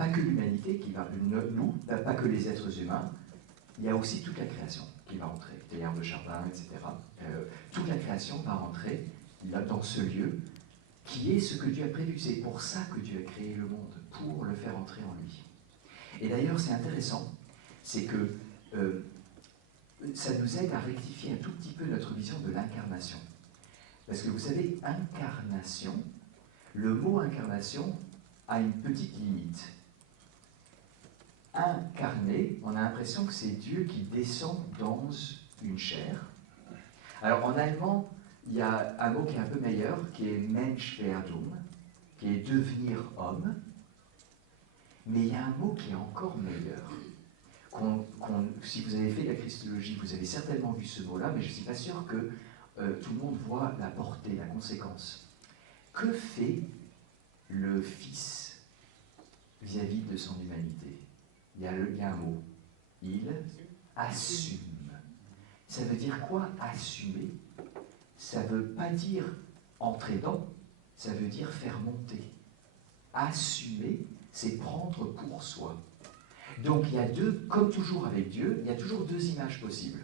pas que l'humanité qui va, nous, pas que les êtres humains, il y a aussi toute la création qui va entrer, les herbes de jardin, etc. Toute la création va entrer là, dans ce lieu qui est ce que Dieu a prévu. C'est pour ça que Dieu a créé le monde, pour le faire entrer en lui. Et d'ailleurs, c'est intéressant, c'est que ça nous aide à rectifier un tout petit peu notre vision de l'incarnation. Parce que vous savez, incarnation, le mot incarnation a une petite limite. Incarné, on a l'impression que c'est Dieu qui descend dans une chair. Alors en allemand, il y a un mot qui est un peu meilleur, qui est Menschwerdung, qui est devenir homme. Mais il y a un mot qui est encore meilleur. Si vous avez fait la christologie, vous avez certainement vu ce mot-là, mais je ne suis pas sûr que tout le monde voit la portée, la conséquence. Que fait le Fils vis-à-vis de son humanité? Il y a un mot. Il assume. Ça veut dire quoi, assumer? Ça ne veut pas dire entrer dans, ça veut dire faire monter. Assumer, c'est prendre pour soi. Donc il y a deux, comme toujours avec Dieu, il y a toujours deux images possibles.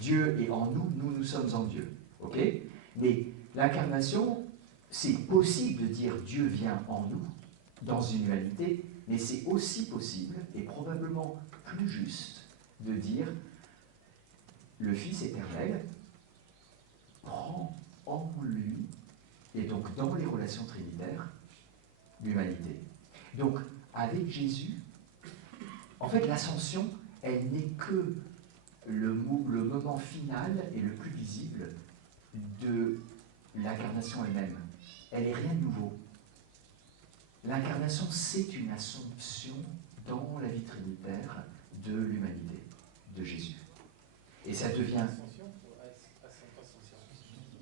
Dieu est en nous, nous sommes en Dieu. Ok? Mais l'incarnation, c'est possible de dire Dieu vient en nous, dans une humanité, mais c'est aussi possible, et probablement plus juste, de dire le Fils éternel prend en lui, et donc dans les relations trinitaires, l'humanité. Donc, avec Jésus, en fait, l'ascension, elle n'est que le moment final et le plus visible de l'incarnation elle-même. Elle n'est rien de nouveau. L'incarnation, c'est une assomption dans la vie trinitaire de l'humanité, de Jésus. Et ça devient... Ascension ou ascension?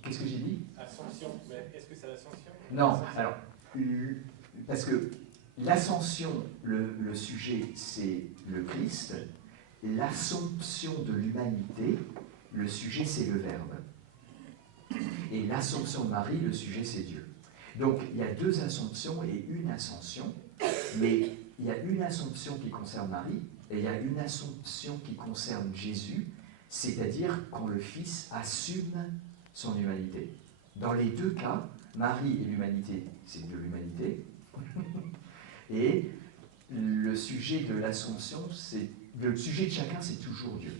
Qu'est-ce que j'ai dit? Ascension, mais est-ce que c'est l'ascension? Non, alors, parce que l'ascension, le sujet, c'est le Christ. L'assomption de l'humanité, le sujet, c'est le Verbe. Et l'assomption de Marie, le sujet, c'est Dieu. Donc, il y a deux assomptions et une ascension, mais il y a une assomption qui concerne Marie, et il y a une assomption qui concerne Jésus, c'est-à-dire quand le Fils assume son humanité. Dans les deux cas, Marie et l'humanité, c'est de l'humanité, et le sujet de l'assomption, le sujet de chacun, c'est toujours Dieu.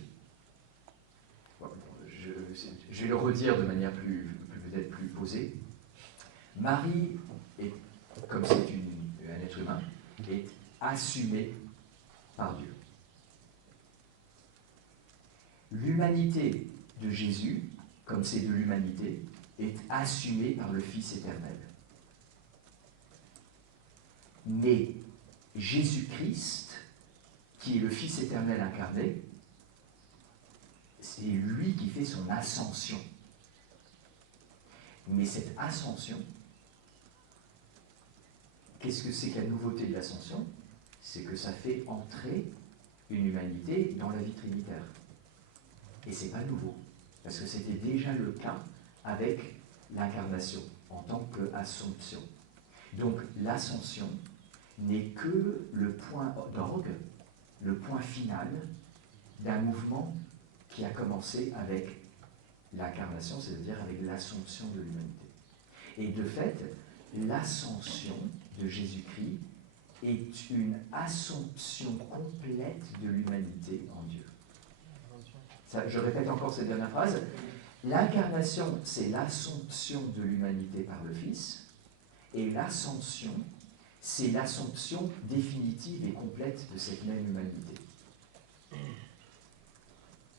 Bon, je vais le redire de manière peut-être plus posée. Marie, comme c'est un être humain, est assumée par Dieu. L'humanité de Jésus, comme c'est de l'humanité, est assumée par le Fils éternel. Mais Jésus-Christ, qui est le Fils éternel incarné, c'est lui qui fait son ascension. Mais cette ascension, qu'est-ce que c'est que la nouveauté de l'ascension? C'est que ça fait entrer une humanité dans la vie trinitaire. Et ce n'est pas nouveau, parce que c'était déjà le cas avec l'incarnation, en tant qu'assomption. Donc l'ascension n'est que le point d'orgue, le point final d'un mouvement qui a commencé avec l'incarnation, c'est-à-dire avec l'assomption de l'humanité. Et de fait, l'ascension de Jésus-Christ est une assomption complète de l'humanité en Dieu. Ça, je répète encore cette dernière phrase. L'incarnation, c'est l'assomption de l'humanité par le Fils, et l'ascension, c'est l'assomption définitive et complète de cette même humanité.